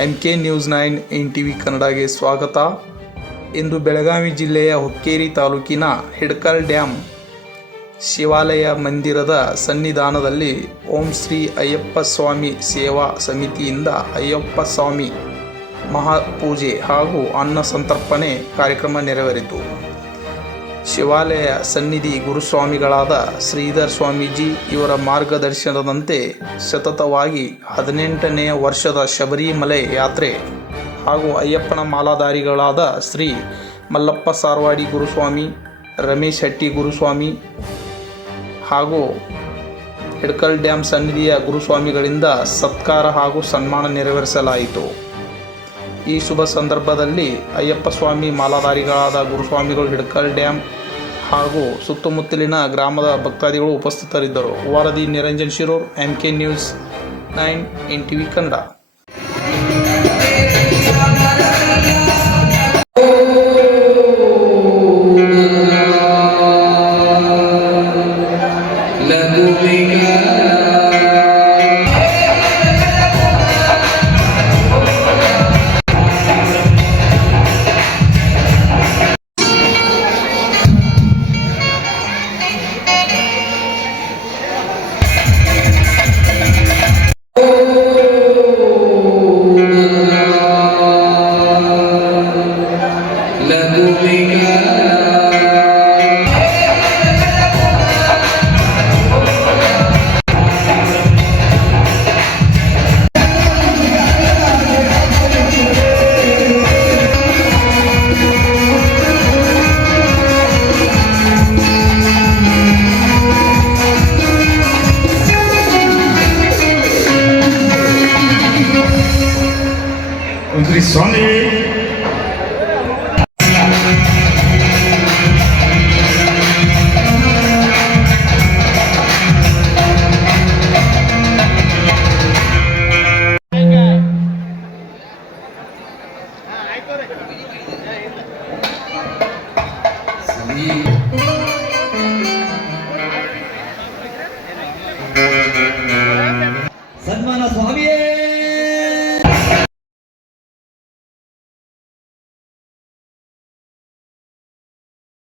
MK news 9 NTV ಕನ್ನಡಗೆ ಸ್ವಾಗತ. ಇಂದು ಬೆಳಗಾವಿ ಜಿಲ್ಲೆಯ ಹುಕ್ಕೇರಿ ತಾಲೂಕಿನ ಹಿಡಕಲ್ ಡ್ಯಾಮ್ ಶಿವಾಲಯ ಮಂದಿರದ ಸನ್ನಿಧಾನದಲ್ಲಿ ಓಂ ಶ್ರೀ ಅಯ್ಯಪ್ಪ ಸ್ವಾಮಿ ಸೇವಾ ಸಮಿತಿಯಿಂದ ಅಯ್ಯಪ್ಪ ಸ್ವಾಮಿ ಮಹಾಪೂಜೆ ಹಾಗೂ ಅನ್ನ ಸಂತರ್ಪಣೆ ಕಾರ್ಯಕ್ರಮ ನೆರವೇರಿತು. ಶಿವಾಲಯ ಸನ್ನಿಧಿ ಗುರುಸ್ವಾಮಿಗಳಾದ ಶ್ರೀಧರ್ ಸ್ವಾಮೀಜಿ ಇವರ ಮಾರ್ಗದರ್ಶನದಂತೆ ಸತತವಾಗಿ 18ನೇ ವರ್ಷದ ಶಬರಿಮಲೆ ಯಾತ್ರೆ ಹಾಗೂ ಅಯ್ಯಪ್ಪನ ಮಾಲಾಧಾರಿಗಳಾದ ಶ್ರೀ ಮಲ್ಲಪ್ಪ ಸಾರ್ವಾಡಿ ಗುರುಸ್ವಾಮಿ, ರಮೇಶ್ ಹಟ್ಟಿ ಗುರುಸ್ವಾಮಿ ಹಾಗೂ ಹಿಡಕಲ್ ಡ್ಯಾಮ್ ಸನ್ನಿಧಿಯ ಗುರುಸ್ವಾಮಿಗಳಿಂದ ಸತ್ಕಾರ ಹಾಗೂ ಸನ್ಮಾನ ನೆರವೇರಿಸಲಾಯಿತು. ಈ ಶುಭ ಸಂದರ್ಭದಲ್ಲಿ ಅಯ್ಯಪ್ಪ ಸ್ವಾಮಿ ಮಾಲಾಧಾರಿಗಳಾದ ಗುರುಸ್ವಾಮಿಗಳು ಹಿಡಕಲ್ ಡ್ಯಾಮ್ ಹಾಗೂ ಸುತ್ತಮುತ್ತಲಿನ ಗ್ರಾಮದ ಭಕ್ತಾದಿಗಳು ಉಪಸ್ಥಿತರಿದ್ದರು. ವರದಿ Niranjan Shirur, MK news 9 NTV Kannada. Swami Sami